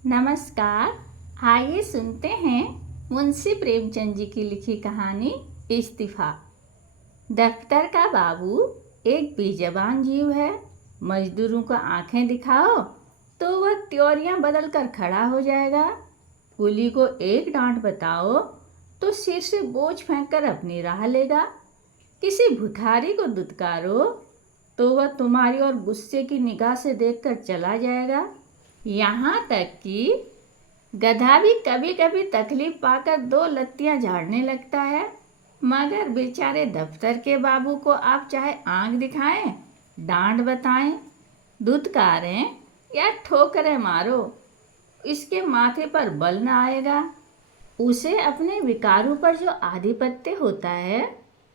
नमस्कार। आइए सुनते हैं मुंशी प्रेमचंद जी की लिखी कहानी इस्तीफा। दफ्तर का बाबू एक बेज़बान जीव है। मजदूरों को आंखें दिखाओ तो वह त्योरियां बदल कर खड़ा हो जाएगा। कुली को एक डांट बताओ तो सिर से बोझ फेंक कर अपनी राह लेगा। किसी भिखारी को दुत्कारो तो वह तुम्हारी ओर गुस्से की निगाह से देखकर चला जाएगा। यहाँ तक कि गधा भी कभी कभी तकलीफ पाकर दो लत्तियां झाड़ने लगता है। मगर बेचारे दफ्तर के बाबू को आप चाहे आंख दिखाएं, डांट बताएं, धुतकारें या ठोकरें मारो, इसके माथे पर बल न आएगा। उसे अपने विकारों पर जो आधिपत्य होता है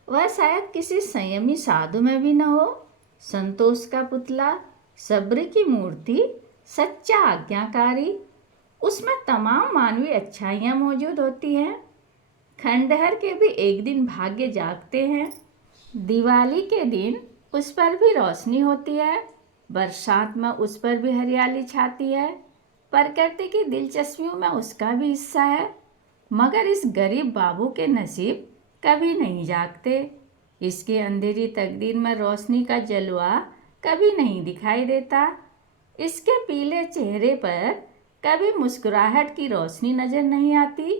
वह शायद किसी संयमी साधु में भी न हो। संतोष का पुतला, सब्र की मूर्ति, सच्चा आज्ञाकारी, उसमें तमाम मानवीय अच्छाइयाँ मौजूद होती हैं। खंडहर के भी एक दिन भाग्य जागते हैं। दिवाली के दिन उस पर भी रोशनी होती है, बरसात में उस पर भी हरियाली छाती है। प्रकृति की दिलचस्पियों में उसका भी हिस्सा है। मगर इस गरीब बाबू के नसीब कभी नहीं जागते। इसके अंधेरी तकदीर में रोशनी का जलवा कभी नहीं दिखाई देता। इसके पीले चेहरे पर कभी मुस्कुराहट की रोशनी नजर नहीं आती।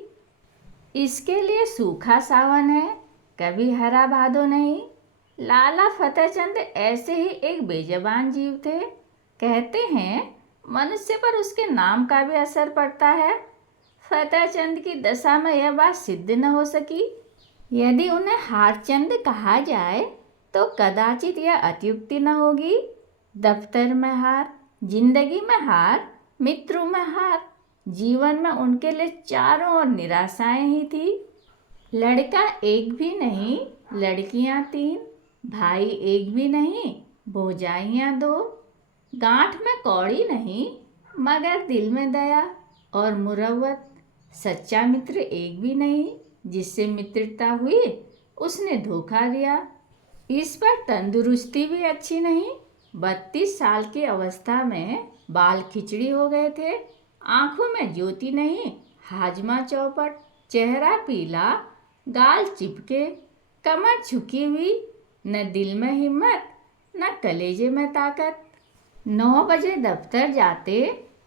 इसके लिए सूखा सावन है, कभी हरा भादो नहीं। लाला फतेहचंद ऐसे ही एक बेजबान जीव थे। कहते हैं मनुष्य पर उसके नाम का भी असर पड़ता है। फतेहचंद की दशा में यह बात सिद्ध न हो सकी। यदि उन्हें हारचंद कहा जाए तो कदाचित यह अत्युक्ति न होगी। दफ्तर में हार, जिंदगी में हार, मित्रों में हार, जीवन में उनके लिए चारों ओर निराशाएं ही थी। लड़का एक भी नहीं, लड़कियां तीन, भाई एक भी नहीं, भौजाइयां दो। गांठ में कौड़ी नहीं, मगर दिल में दया और मुरव्वत। सच्चा मित्र एक भी नहीं, जिससे मित्रता हुई उसने धोखा दिया। इस पर तंदुरुस्ती भी अच्छी नहीं। 32 साल की अवस्था में बाल खिचड़ी हो गए थे, आंखों में ज्योति नहीं, हाजमा चौपट, चेहरा पीला, गाल चिपके, कमर झुकी हुई, न दिल में हिम्मत न कलेजे में ताकत। 9 बजे दफ्तर जाते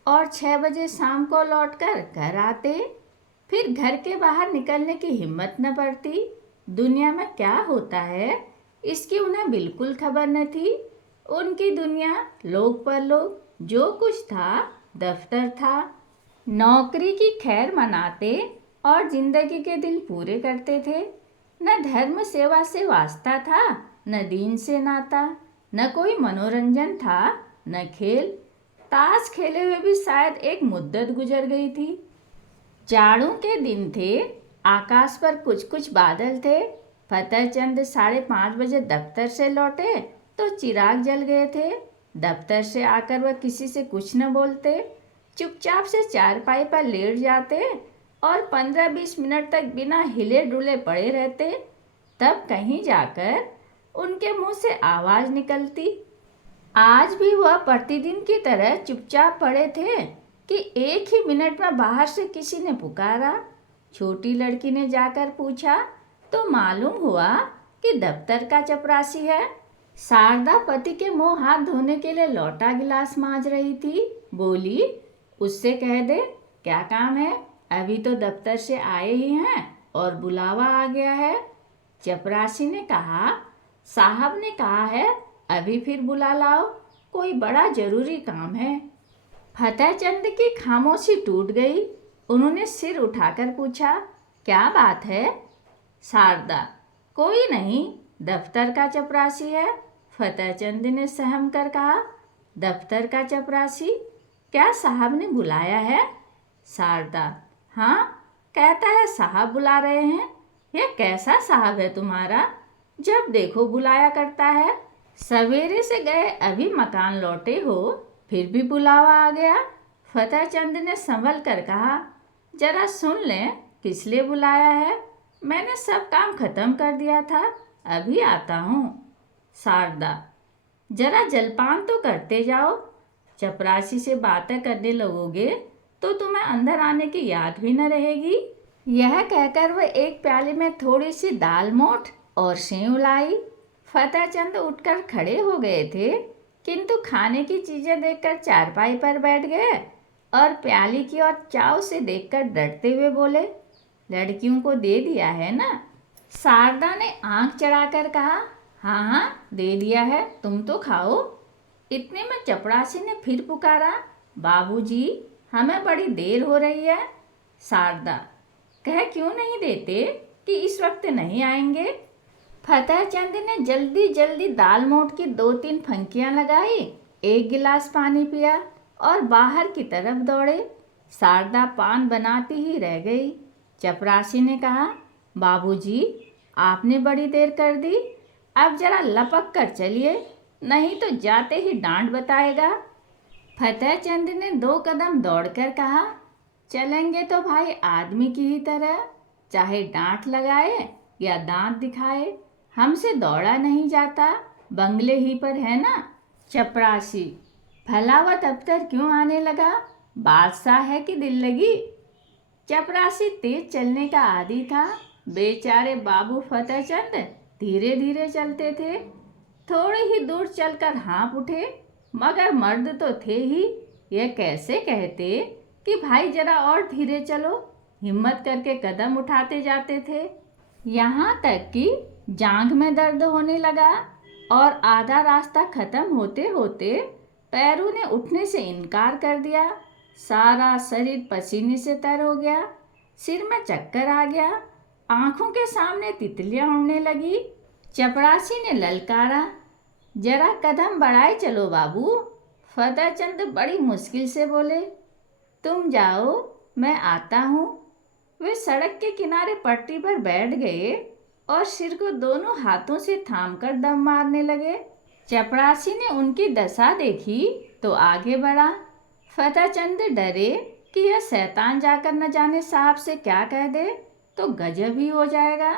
और 6 बजे शाम को लौटकर घर आते। फिर घर के बाहर निकलने की हिम्मत न पड़ती। दुनिया में क्या होता है इसकी उन्हें बिल्कुल खबर न थी। उनकी दुनिया लोग परलोक, जो कुछ था दफ्तर था। नौकरी की खैर मनाते और जिंदगी के दिन पूरे करते थे। न धर्म सेवा से वास्ता था, न दीन से नाता, न कोई मनोरंजन था, न खेल। ताश खेले हुए भी शायद एक मुद्दत गुजर गई थी। जाड़ों के दिन थे, आकाश पर कुछ कुछ बादल थे। फतेहचंद 5:30 बजे दफ्तर से लौटे तो चिराग जल गए थे। दफ्तर से आकर वह किसी से कुछ न बोलते, चुपचाप से चारपाई पर लेट जाते और 15-20 मिनट तक बिना हिले डुले पड़े रहते। तब कहीं जाकर उनके मुंह से आवाज निकलती। आज भी वह प्रतिदिन की तरह चुपचाप पड़े थे कि एक ही मिनट में बाहर से किसी ने पुकारा। छोटी लड़की ने जाकर पूछा तो मालूम हुआ कि दफ्तर का चपरासी है। शारदा पति के मुंह हाथ धोने के लिए लौटा गिलास मांज रही थी। बोली, उससे कह दे क्या काम है, अभी तो दफ्तर से आए ही हैं और बुलावा आ गया है। चपरासी ने कहा, साहब ने कहा है अभी फिर बुला लाओ, कोई बड़ा जरूरी काम है। फतेहचंद की खामोशी टूट गई। उन्होंने सिर उठाकर पूछा, क्या बात है? शारदा, कोई नहीं, दफ्तर का चपरासी है। फतेहचंद ने सहम कर कहा, दफ्तर का चपरासी? क्या साहब ने बुलाया है? शारदा, हाँ, कहता है साहब बुला रहे हैं। यह कैसा साहब है तुम्हारा, जब देखो बुलाया करता है। सवेरे से गए अभी मकान लौटे हो, फिर भी बुलावा आ गया। फतेहचंद ने संभल कर कहा, जरा सुन लें किस लिए बुलाया है। मैंने सब काम खत्म कर दिया था, अभी आता हूँ। शारदा, जरा जलपान तो करते जाओ, चपरासी से बातें करने लगोगे तो तुम्हें अंदर आने की याद भी न रहेगी। यह कहकर वह एक प्याली में थोड़ी सी दाल मोठ और सेव लाई। फतेहचंद उठकर खड़े हो गए थे, किंतु खाने की चीजें देखकर चारपाई पर बैठ गए और प्याली की ओर चाव से देखकर डरते हुए बोले, लड़कियों को दे दिया है ना? शारदा ने आंख चढ़ाकर कहा, हाँ हाँ दे दिया है, तुम तो खाओ। इतने में चपरासी ने फिर पुकारा, बाबूजी हमें बड़ी देर हो रही है। शारदा, कह क्यों नहीं देते कि इस वक्त नहीं आएंगे? फतेहचंद ने जल्दी जल्दी दाल मोठ की 2-3 फंकियां लगाई, एक गिलास पानी पिया और बाहर की तरफ दौड़े। शारदा पान बनाती ही रह गई। चपरासी ने कहा, बाबूजी आपने बड़ी देर कर दी, अब जरा लपक कर चलिए, नहीं तो जाते ही डांट बताएगा। फतेहचंद ने 2 कदम दौड़कर कहा, चलेंगे तो भाई आदमी की ही तरह, चाहे डांट लगाए या दांत दिखाए, हमसे दौड़ा नहीं जाता, बंगले ही पर है ना। चपरासी, भला वह दफ्तर क्यों आने लगा? बादशाह है कि दिल लगी? चपरासी तेज चलने का आदी था। बेचारे बाबू फतेहचंद धीरे धीरे चलते थे। थोड़ी ही दूर चलकर हाँफ उठे, मगर मर्द तो थे ही, यह कैसे कहते कि भाई जरा और धीरे चलो। हिम्मत करके कदम उठाते जाते थे। यहाँ तक कि जांघ में दर्द होने लगा और आधा रास्ता खत्म होते होते पैरों ने उठने से इनकार कर दिया। सारा शरीर पसीने से तर हो गया, सिर में चक्कर आ गया, आंखों के सामने तितलियां उड़ने लगी। चपरासी ने ललकारा, जरा कदम बढ़ाए चलो बाबू। फतेहचंद बड़ी मुश्किल से बोले, तुम जाओ मैं आता हूँ। वे सड़क के किनारे पट्टी पर बैठ गए और सिर को दोनों हाथों से थामकर दम मारने लगे। चपरासी ने उनकी दशा देखी तो आगे बढ़ा। फतेहचंद डरे कि यह शैतान जाकर न जाने साहब से क्या कह दे तो गजब ही हो जाएगा।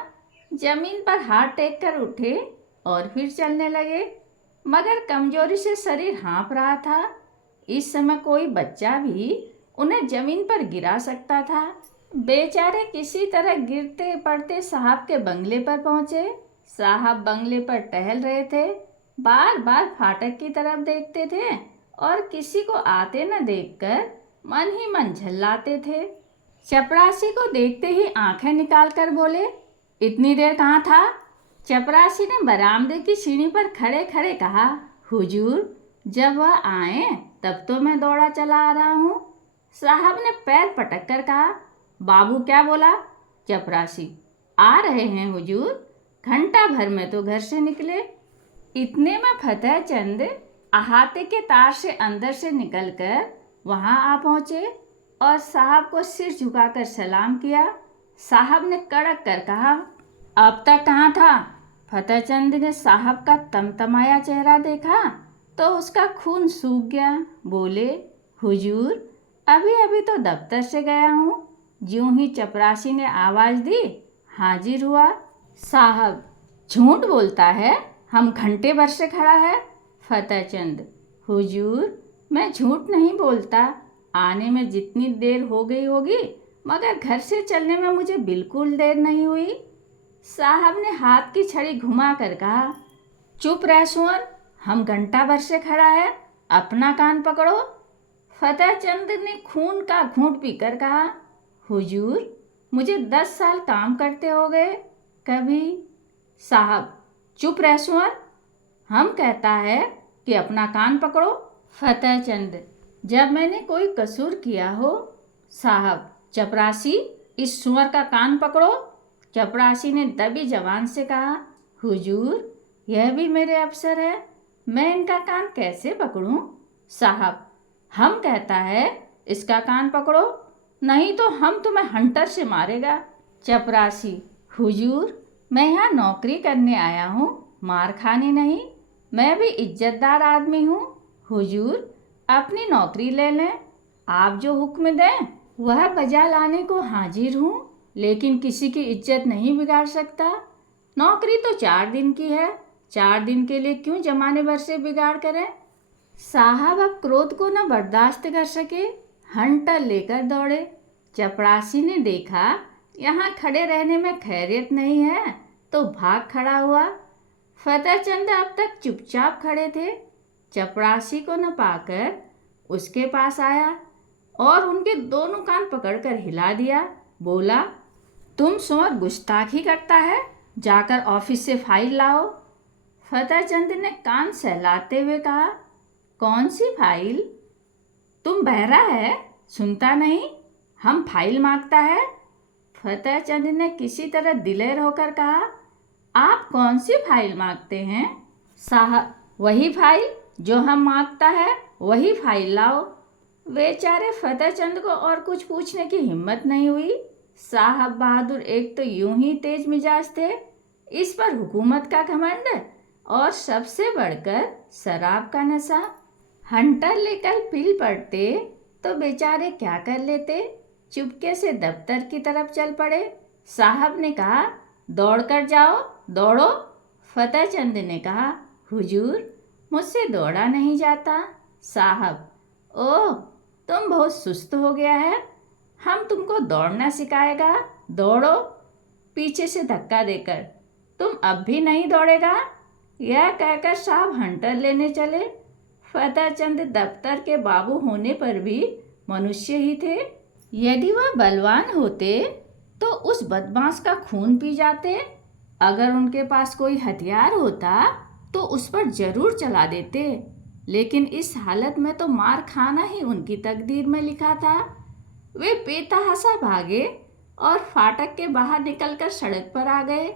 जमीन पर हाथ टेक कर उठे और फिर चलने लगे, मगर कमजोरी से शरीर हाँफ रहा था। इस समय कोई बच्चा भी उन्हें जमीन पर गिरा सकता था। बेचारे किसी तरह गिरते पड़ते साहब के बंगले पर पहुंचे। साहब बंगले पर टहल रहे थे, बार बार फाटक की तरफ देखते थे और किसी को आते न देखकर मन ही मन झल्लाते थे। चपरासी को देखते ही आंखें निकालकर बोले, इतनी देर कहाँ था? चपरासी ने बरामदे की सीढ़ी पर खड़े खड़े कहा, हुजूर जब वह आए तब तो मैं दौड़ा चला आ रहा हूँ। साहब ने पैर पटक कर कहा, बाबू क्या बोला? चपरासी, आ रहे हैं हुजूर, घंटा भर में तो घर से निकले। इतने में फतेहचंद अहाते के तार से अंदर से निकलकर वहां आ पहुंचे और साहब को सिर झुकाकर सलाम किया। साहब ने कड़क कर कहा, अब तक कहाँ था? फतेहचंद ने साहब का तमतमाया चेहरा देखा तो उसका खून सूख गया। बोले, हुजूर अभी अभी तो दफ्तर से गया हूँ। ज्यों ही चपरासी ने आवाज़ दी, हाजिर हुआ। साहब झूठ बोलता है, हम घंटे भर से खड़ा है। फतेहचंद, हुजूर मैं झूठ नहीं बोलता, आने में जितनी देर हो गई होगी, मगर घर से चलने में मुझे बिल्कुल देर नहीं हुई। साहब ने हाथ की छड़ी घुमा कर कहा, चुप रह सुअर, हम घंटा भर से खड़ा है, अपना कान पकड़ो। फतेहचंद ने खून का घूंट पीकर कहा, हुजूर मुझे 10 साल काम करते हो गए, कभी। साहब, चुप रह सुअर, हम कहता है कि अपना कान पकड़ो। फतेहचंद, जब मैंने कोई कसूर किया हो। साहब, चपरासी इस सुअर का कान पकड़ो। चपरासी ने दबी जबान से कहा, हुजूर यह भी मेरे अफसर है, मैं इनका कान कैसे पकड़ूं? साहब, हम कहता है इसका कान पकड़ो, नहीं तो हम तुम्हें हंटर से मारेगा। चपरासी, हुजूर मैं यहाँ नौकरी करने आया हूँ, मार खाने नहीं, मैं भी इज्जतदार आदमी हूँ। हुजूर अपनी नौकरी ले लें, आप जो हुक्म दें वह बजा लाने को हाजिर हूँ, लेकिन किसी की इज्जत नहीं बिगाड़ सकता। नौकरी तो 4 दिन की है, 4 दिन के लिए क्यों जमाने भर से बिगाड़ करें। साहब अब क्रोध को न बर्दाश्त कर सके, हंटर लेकर दौड़े। चपरासी ने देखा यहाँ खड़े रहने में खैरियत नहीं है तो भाग खड़ा हुआ। फतेहचंद अब तक चुपचाप खड़े थे। चपरासी को न पाकर उसके पास आया और उनके दोनों कान पकड़कर हिला दिया। बोला, तुम सुअर गुस्ताखी करता है, जाकर ऑफिस से फाइल लाओ। फतेहचंद ने कान सहलाते हुए कहा, कौन सी फाइल? तुम बहरा है, सुनता नहीं? हम फाइल मांगता है। फतेहचंद ने किसी तरह दिलेर होकर कहा, आप कौन सी फाइल मांगते हैं? साहब, वही फाइल जो हम मांगता है, वही फाइल लाओ। बेचारे फतेहचंद को और कुछ पूछने की हिम्मत नहीं हुई। साहब बहादुर एक तो यूं ही तेज मिजाज थे, इस पर हुकूमत का घमंड और सबसे बढ़कर शराब का नशा। हंटर लेकर पिल पड़ते तो बेचारे क्या कर लेते, चुपके से दफ्तर की तरफ चल पड़े। साहब ने कहा, दौड़ कर जाओ, दौड़ो। फतेहचंद ने कहा, हुजूर, मुझसे दौड़ा नहीं जाता। साहब, ओह, तुम बहुत सुस्त हो गया है, हम तुमको दौड़ना सिखाएगा, दौड़ो। पीछे से धक्का देकर, तुम अब भी नहीं दौड़ेगा? यह कहकर साहब हंटर लेने चले। फतेहचंद दफ्तर के बाबू होने पर भी मनुष्य ही थे। यदि वह बलवान होते तो उस बदमाश का खून पी जाते। अगर उनके पास कोई हथियार होता तो उस पर जरूर चला देते, लेकिन इस हालत में तो मार खाना ही उनकी तकदीर में लिखा था। वे बेतहाशा भागे और फाटक के बाहर निकलकर सड़क पर आ गए।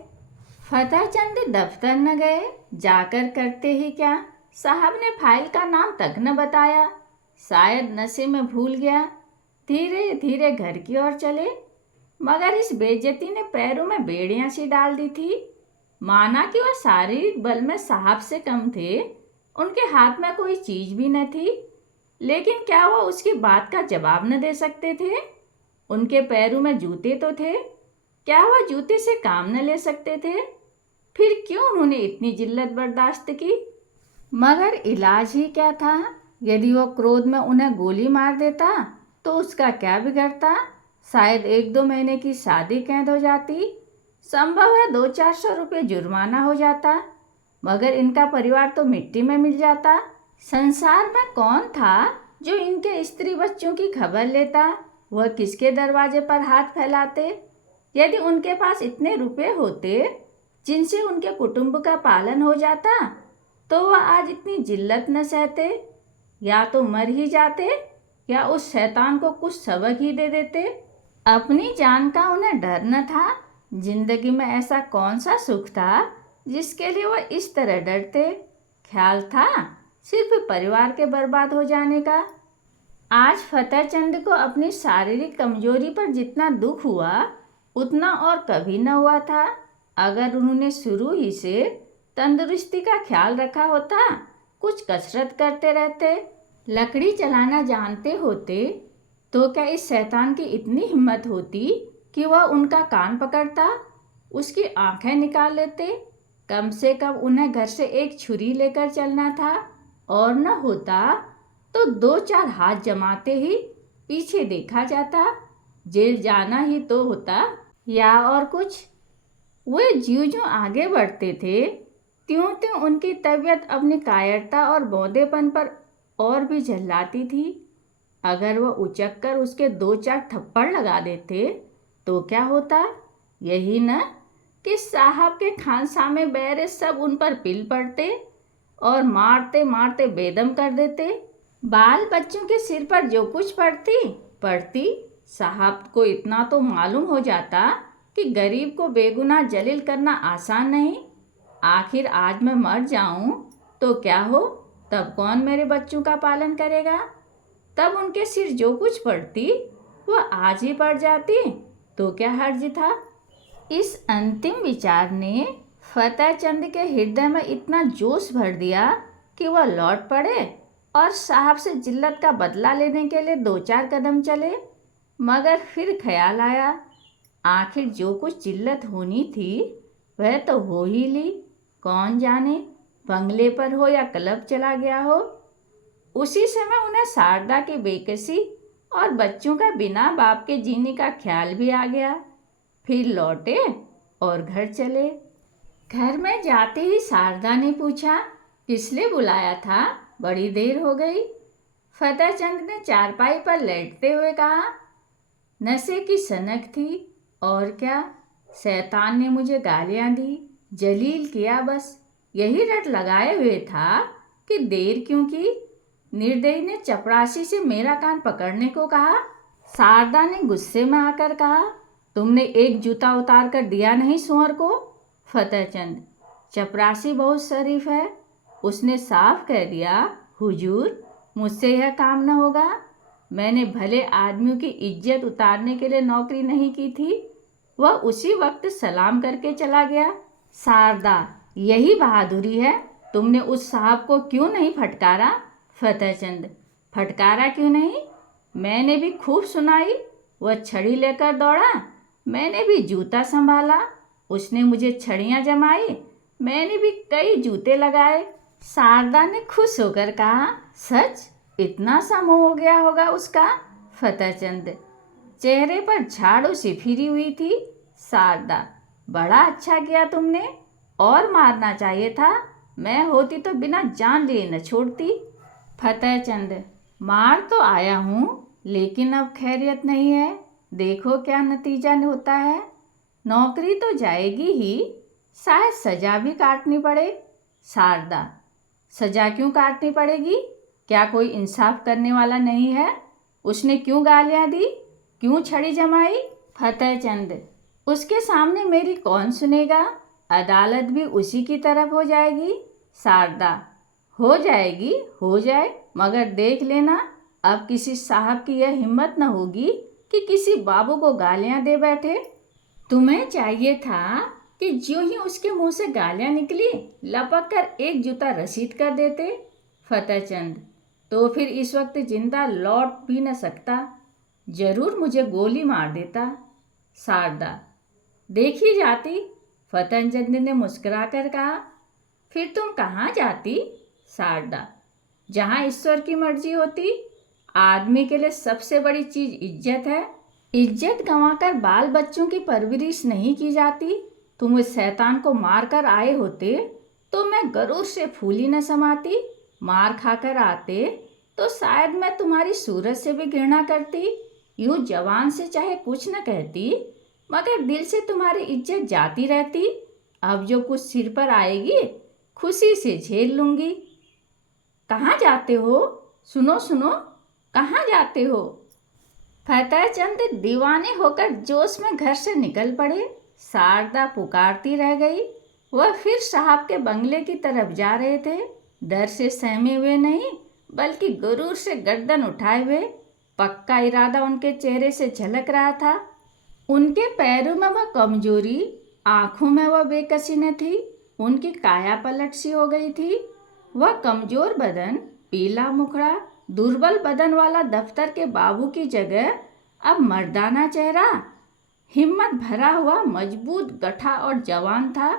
फतेहचंद दफ्तर न गए, जाकर करते ही क्या, साहब ने फाइल का नाम तक न बताया। शायद नशे में भूल गया। धीरे धीरे घर की ओर चले, मगर इस बेइज्जती ने पैरों में बेड़ियां सी डाल दी थी। माना कि वह शारीरिक बल में साहब से कम थे, उनके हाथ में कोई चीज भी न थी, लेकिन क्या वह उसकी बात का जवाब न दे सकते थे? उनके पैरों में जूते तो थे, क्या वह जूते से काम न ले सकते थे? फिर क्यों उन्होंने इतनी जिल्लत बर्दाश्त की? मगर इलाज ही क्या था? यदि वो क्रोध में उन्हें गोली मार देता तो उसका क्या बिगड़ता? शायद 1-2 महीने की शादी कैद हो जाती, संभव है 200-400 रुपये जुर्माना हो जाता, मगर इनका परिवार तो मिट्टी में मिल जाता। संसार में कौन था जो इनके स्त्री बच्चों की खबर लेता? वह किसके दरवाजे पर हाथ फैलाते? यदि उनके पास इतने रुपए होते जिनसे उनके कुटुंब का पालन हो जाता तो वह आज इतनी जिल्लत न सहते। या तो मर ही जाते या उस शैतान को कुछ सबक ही दे देते। अपनी जान का उन्हें डर न था। जिंदगी में ऐसा कौन सा सुख था जिसके लिए वह इस तरह डरते? ख्याल था सिर्फ परिवार के बर्बाद हो जाने का। आज फतेहचंद को अपनी शारीरिक कमजोरी पर जितना दुख हुआ उतना और कभी न हुआ था। अगर उन्होंने शुरू ही से तंदुरुस्ती का ख्याल रखा होता, कुछ कसरत करते रहते, लकड़ी चलाना जानते होते, तो क्या इस शैतान की इतनी हिम्मत होती कि वह उनका कान पकड़ता, उसकी आंखें निकाल लेते? कम से कम उन्हें घर से एक छुरी लेकर चलना था, और न होता तो 2-4 हाथ जमाते ही पीछे देखा जाता, जेल जाना ही तो होता या और कुछ। वे ज्यों ज्यों आगे बढ़ते थे त्यों त्यों उनकी तबीयत अपनी कायरता और बौंदेपन पर और भी झल्लाती थी। अगर वह उचक कर उसके 2-4 थप्पड़ लगा देते तो क्या होता? यही न कि साहब के खानसामे बैरे सब उन पर पिल पड़ते और मारते मारते बेदम कर देते। बाल बच्चों के सिर पर जो कुछ पड़ती, साहब को इतना तो मालूम हो जाता कि गरीब को बेगुनाह जलील करना आसान नहीं। आखिर आज मैं मर जाऊं तो क्या हो, तब कौन मेरे बच्चों का पालन करेगा? तब उनके सिर जो कुछ पड़ती वह आज ही पड़ जाती तो क्या हर्ज था? इस अंतिम विचार ने फतेहचंद के हृदय में इतना जोश भर दिया कि वह लौट पड़े और साहब से जिल्लत का बदला लेने के लिए 2-4 कदम चले। मगर फिर ख्याल आया, आखिर जो कुछ जिल्लत होनी थी वह तो हो ही ली। कौन जाने बंगले पर हो या क्लब चला गया हो। उसी समय उन्हें शारदा की बेकसी और बच्चों का बिना बाप के जीने का ख्याल भी आ गया। फिर लौटे और घर चले। घर में जाते ही शारदा ने पूछा, किस लिए बुलाया था? बड़ी देर हो गई। फतेहचंद ने चारपाई पर लेटते हुए कहा, नशे की सनक थी और क्या। शैतान ने मुझे गालियां दी, जलील किया, बस यही रट लगाए हुए था कि देर क्यों की। निर्दयी ने चपरासी से मेरा कान पकड़ने को कहा। शारदा ने गुस्से में आकर कहा, तुमने एक जूता उतार कर दिया नहीं सुअर को। फतेहचंद, चपरासी बहुत शरीफ है, उसने साफ कह दिया, हुजूर मुझसे यह काम न होगा। मैंने भले आदमियों की इज्जत उतारने के लिए नौकरी नहीं की थी। वह उसी वक्त सलाम करके चला गया। शारदा, यही बहादुरी है। तुमने उस साहब को क्यों नहीं फटकारा? फतेहचंद, फटकारा क्यों नहीं? मैंने भी खूब सुनाई। वह छड़ी लेकर दौड़ा, मैंने भी जूता संभाला। उसने मुझे छड़ियाँ जमाई, मैंने भी कई जूते लगाए। शारदा ने खुश होकर कहा, सच? इतना सा मोह हो गया होगा उसका। फतेहचंद, चेहरे पर झाड़ू सी फिरी हुई थी। शारदा, बड़ा अच्छा किया तुमने, और मारना चाहिए था। मैं होती तो बिना जान लिए न छोड़ती। फतेहचंद, मार तो आया हूँ, लेकिन अब खैरियत नहीं है। देखो क्या नतीजा होता है। नौकरी तो जाएगी ही, शायद सजा भी काटनी पड़े। शारदा, सजा क्यों काटनी पड़ेगी? क्या कोई इंसाफ करने वाला नहीं है? उसने क्यों गालियाँ दी, क्यों छड़ी जमाई? फतेहचंद, उसके सामने मेरी कौन सुनेगा? अदालत भी उसी की तरफ हो जाएगी। शारदा, हो जाएगी, हो जाए, मगर देख लेना अब किसी साहब की यह हिम्मत न होगी कि किसी बाबू को गालियाँ दे बैठे। तुम्हें चाहिए था कि ज्यों ही उसके मुंह से गालियाँ निकली, लपक कर एक जूता रसीद कर देते। फतेहचंद, तो फिर इस वक्त जिंदा लौट भी न सकता, जरूर मुझे गोली मार देता। शारदा, देखी जाती। फतेहचंद ने मुस्कुराकर कहा, फिर तुम कहाँ जाती? शारदा, जहाँ ईश्वर की मर्जी होती। आदमी के लिए सबसे बड़ी चीज इज्जत है। इज्जत गंवाकर बाल बच्चों की परवरिश नहीं की जाती। तुम उस शैतान को मार कर आए होते तो मैं गरूर से फूली न समाती। मार खाकर आते तो शायद मैं तुम्हारी सूरत से भी घृणा करती। यूं जवान से चाहे कुछ न कहती, मगर दिल से तुम्हारी इज्जत जाती रहती। अब जो कुछ सिर पर आएगी, खुशी से झेल लूंगी। कहाँ जाते हो? सुनो सुनो, कहाँ जाते हो? फतेहचंद दीवाने होकर जोश में घर से निकल पड़े। शारदा पुकारती रह गई। वह फिर साहब के बंगले की तरफ जा रहे थे, डर से सहमे हुए नहीं, बल्कि गुरूर से गर्दन उठाए हुए। पक्का इरादा उनके चेहरे से झलक रहा था। उनके पैरों में वह कमजोरी, आंखों में वह बेकसी न थी। उनकी काया पलट सी हो गई थी। वह कमजोर बदन, पीला मुखड़ा, दुर्बल बदन वाला दफ्तर के बाबू की जगह अब मर्दाना चेहरा, हिम्मत भरा हुआ, मजबूत, गठा और जवान था।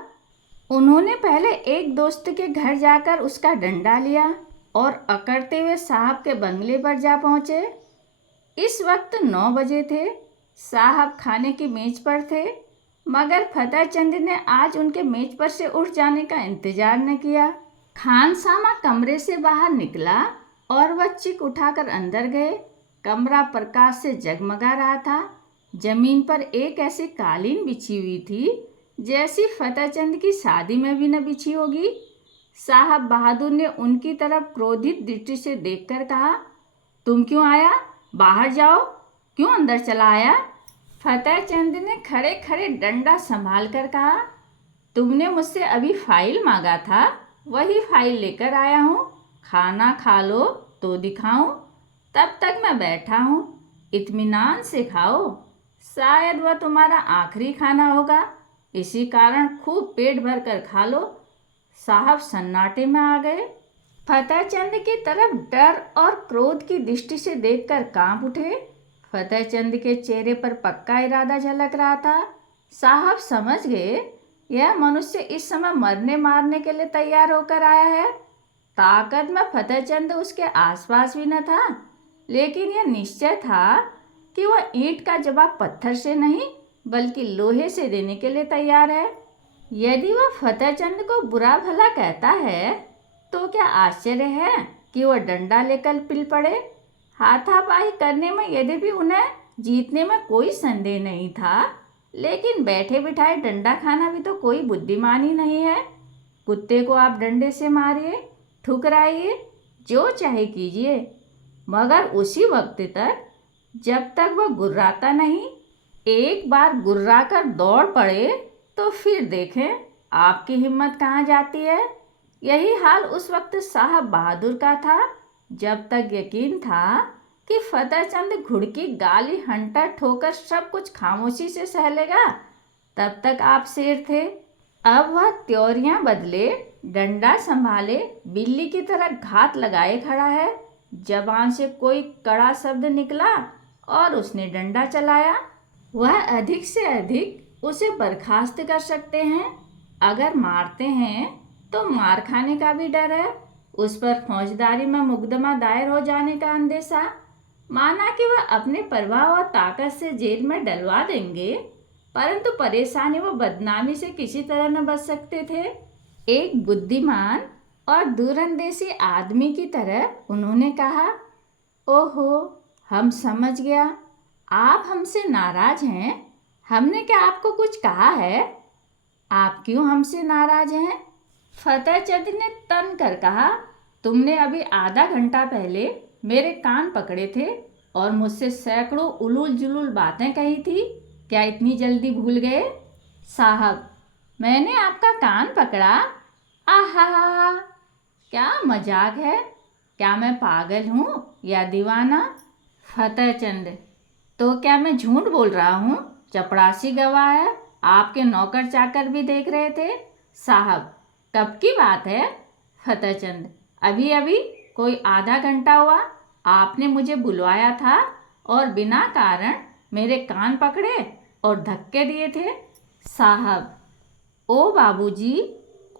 उन्होंने पहले एक दोस्त के घर जाकर उसका डंडा लिया और अकड़ते हुए साहब के बंगले पर जा पहुंचे। इस वक्त 9 बजे थे। साहब खाने की मेज पर थे, मगर फतेहचंद ने आज उनके मेज पर से उठ जाने का इंतजार न किया। खानसामा कमरे से बाहर निकला और वह चिक उठाकर अंदर गए। कमरा प्रकाश से जगमगा रहा था। जमीन पर एक ऐसी कालीन बिछी हुई थी जैसी फतेहचंद की शादी में भी न बिछी होगी। साहब बहादुर ने उनकी तरफ क्रोधित दृष्टि से देखकर कहा, तुम क्यों आया? बाहर जाओ। क्यों अंदर चला आया? फतेहचंद ने खड़े खड़े डंडा संभाल कर कहा, तुमने मुझसे अभी फाइल मांगा था, वही फाइल लेकर आया हूँ। खाना खा लो तो दिखाऊं। तब तक मैं बैठा हूँ, इत्मीनान से खाओ। शायद वह तुम्हारा आखिरी खाना होगा, इसी कारण खूब पेट भर कर खा लो। साहब सन्नाटे में आ गए। फतेहचंद की तरफ डर और क्रोध की दृष्टि से देखकर कांप उठे। फतेहचंद के चेहरे पर पक्का इरादा झलक रहा था। साहब समझ गए, यह मनुष्य इस समय मरने मारने के लिए तैयार होकर आया है। ताकत में फतेहचंद उसके आसपास भी न था। लेकिन यह निश्चय था कि वह ईंट का जवाब पत्थर से नहीं बल्कि लोहे से देने के लिए तैयार है। यदि वह फतेहचंद को बुरा भला कहता है तो क्या आश्चर्य है कि वह डंडा लेकर पिल पड़े। हाथापाई करने में यद्यपि उन्हें जीतने में कोई संदेह नहीं था, लेकिन बैठे बिठाए डंडा खाना भी तो कोई बुद्धिमानी नहीं है। कुत्ते को आप डंडे से मारिए, ठुकराइए, जो चाहे कीजिए, मगर उसी वक्त तक जब तक वह गुर्राता नहीं। एक बार गुर्रा कर दौड़ पड़े तो फिर देखें आपकी हिम्मत कहाँ जाती है। यही हाल उस वक्त साहब बहादुर का था। जब तक यकीन था कि फतेहचंद घुड़की गाली हंटर ठोकर सब कुछ खामोशी से सह लेगा, तब तक आप शेर थे। अब वह त्योरियां बदले, डंडा संभाले, बिल्ली की तरह घात लगाए खड़ा है। जबान से कोई कड़ा शब्द निकला और उसने डंडा चलाया। वह अधिक से अधिक उसे बर्खास्त कर सकते हैं। अगर मारते हैं तो मार खाने का भी डर है। उस पर फौजदारी में मुकदमा दायर हो जाने का अंदेशा। माना कि वह अपने प्रभाव और ताकत से जेल में डलवा देंगे, परंतु परेशानी व बदनामी से किसी तरह न बच सकते थे। एक बुद्धिमान और दूरंदेशी आदमी की तरह उन्होंने कहा, ओहो, हम समझ गया, आप हमसे नाराज हैं। हमने क्या आपको कुछ कहा है? आप क्यों हमसे नाराज हैं? फतेहचंद ने तन कर कहा, तुमने अभी आधा घंटा पहले मेरे कान पकड़े थे और मुझसे सैकड़ों उलूल जुलूल बातें कही थी। क्या इतनी जल्दी भूल गए? साहब, मैंने आपका कान पकड़ा? आहा, क्या मजाक है? क्या मैं पागल हूँ या दीवाना? फतेहचंद, तो क्या मैं झूठ बोल रहा हूँ? चपरासी गवाह है, आपके नौकर चाकर भी देख रहे थे। साहब, कब की बात है? फतेहचंद, अभी अभी, कोई आधा घंटा हुआ। आपने मुझे बुलवाया था और बिना कारण मेरे कान पकड़े और धक्के दिए थे। साहब, ओ बाबूजी,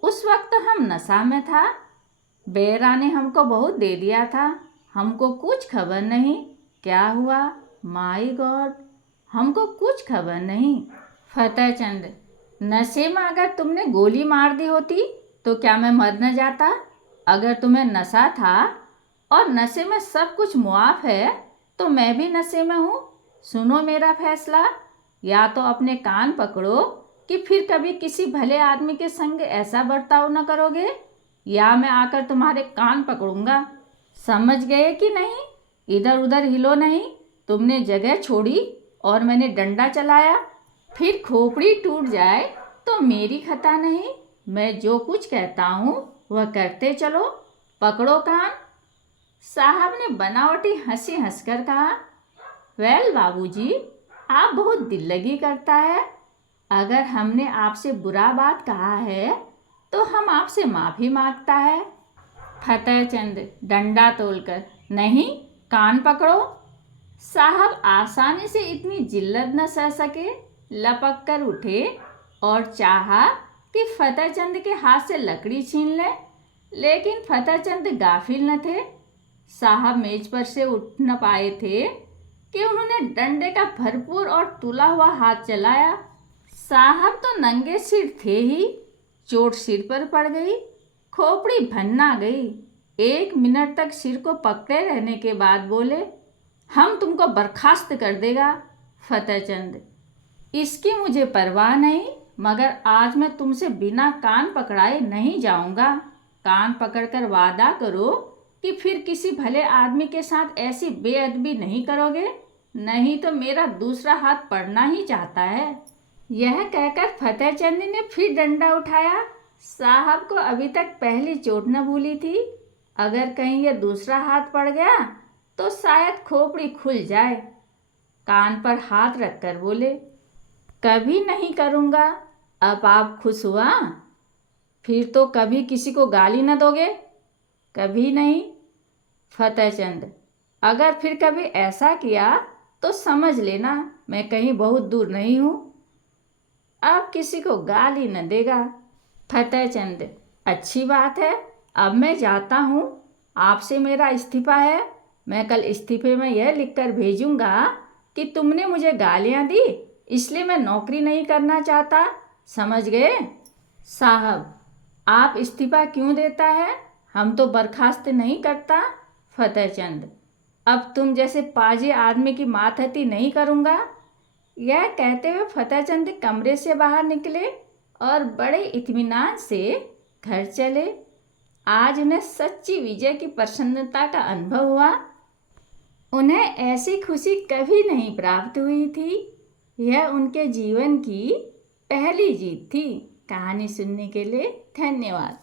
उस वक्त हम नशा में था। बेरा ने हमको बहुत दे दिया था, हमको कुछ खबर नहीं क्या हुआ। माय गॉड, हमको कुछ खबर नहीं। फतेहचंद, नशे में अगर तुमने गोली मार दी होती तो क्या मैं मर न जाता? अगर तुम्हें नशा था और नशे में सब कुछ मुआफ है तो मैं भी नशे में हूँ। सुनो मेरा फैसला, या तो अपने कान पकड़ो कि फिर कभी किसी भले आदमी के संग ऐसा बर्ताव न करोगे, या मैं आकर तुम्हारे कान पकड़ूंगा। समझ गए कि नहीं? इधर उधर हिलो नहीं। तुमने जगह छोड़ी और मैंने डंडा चलाया। फिर खोपड़ी टूट जाए तो मेरी खता नहीं। मैं जो कुछ कहता हूँ वह करते चलो। पकड़ो कान। साहब ने बनावटी हंसी हंसकर कहा, वेल बाबूजी, आप बहुत दिल लगी करता है। अगर हमने आपसे बुरा बात कहा है तो हम आपसे माफ़ी मांगता है। फतेहचंद डंडा तोलकर, नहीं, कान पकड़ो। साहब आसानी से इतनी जिल्लत न सह सके, लपक कर उठे और चाहा कि फतेहचंद के हाथ से लकड़ी छीन ले, लेकिन फतेहचंद गाफिल न थे। साहब मेज पर से उठ न पाए थे कि उन्होंने डंडे का भरपूर और तुला हुआ हाथ चलाया। साहब तो नंगे सिर थे ही। चोट सिर पर पड़ गई, खोपड़ी भन्ना गई। 1 मिनट तक सिर को पकड़े रहने के बाद बोले, हम तुमको बर्खास्त कर देगा। फतेहचंद, इसकी मुझे परवाह नहीं, मगर आज मैं तुमसे बिना कान पकड़ाए नहीं जाऊंगा। कान पकड़कर वादा करो कि फिर किसी भले आदमी के साथ ऐसी बेअदबी नहीं करोगे, नहीं तो मेरा दूसरा हाथ पड़ना ही चाहता है। यह कहकर फतेहचंद ने फिर डंडा उठाया। साहब को अभी तक पहली चोट न भूली थी। अगर कहीं यह दूसरा हाथ पड़ गया तो शायद खोपड़ी खुल जाए। कान पर हाथ रखकर बोले, कभी नहीं करूँगा। अब आप खुश हुआ? फिर तो कभी किसी को गाली न दोगे? कभी नहीं। फतेहचंद, अगर फिर कभी ऐसा किया तो समझ लेना मैं कहीं बहुत दूर नहीं हूँ। अब किसी को गाली न देगा। फतेहचंद, अच्छी बात है, अब मैं जाता हूँ। आपसे मेरा इस्तीफा है। मैं कल इस्तीफे में यह लिखकर भेजूंगा कि तुमने मुझे गालियां दी, इसलिए मैं नौकरी नहीं करना चाहता। समझ गए? साहब, आप इस्तीफा क्यों देता है? हम तो बर्खास्त नहीं करता। फतेहचंद, अब तुम जैसे पाजे आदमी की मातहती नहीं करूँगा। यह कहते हुए फतेहचंद कमरे से बाहर निकले और बड़े इत्मीनान से घर चले। आज उन्हें सच्ची विजय की प्रसन्नता का अनुभव हुआ। उन्हें ऐसी खुशी कभी नहीं प्राप्त हुई थी। यह उनके जीवन की पहली जीत थी। कहानी सुनने के लिए धन्यवाद।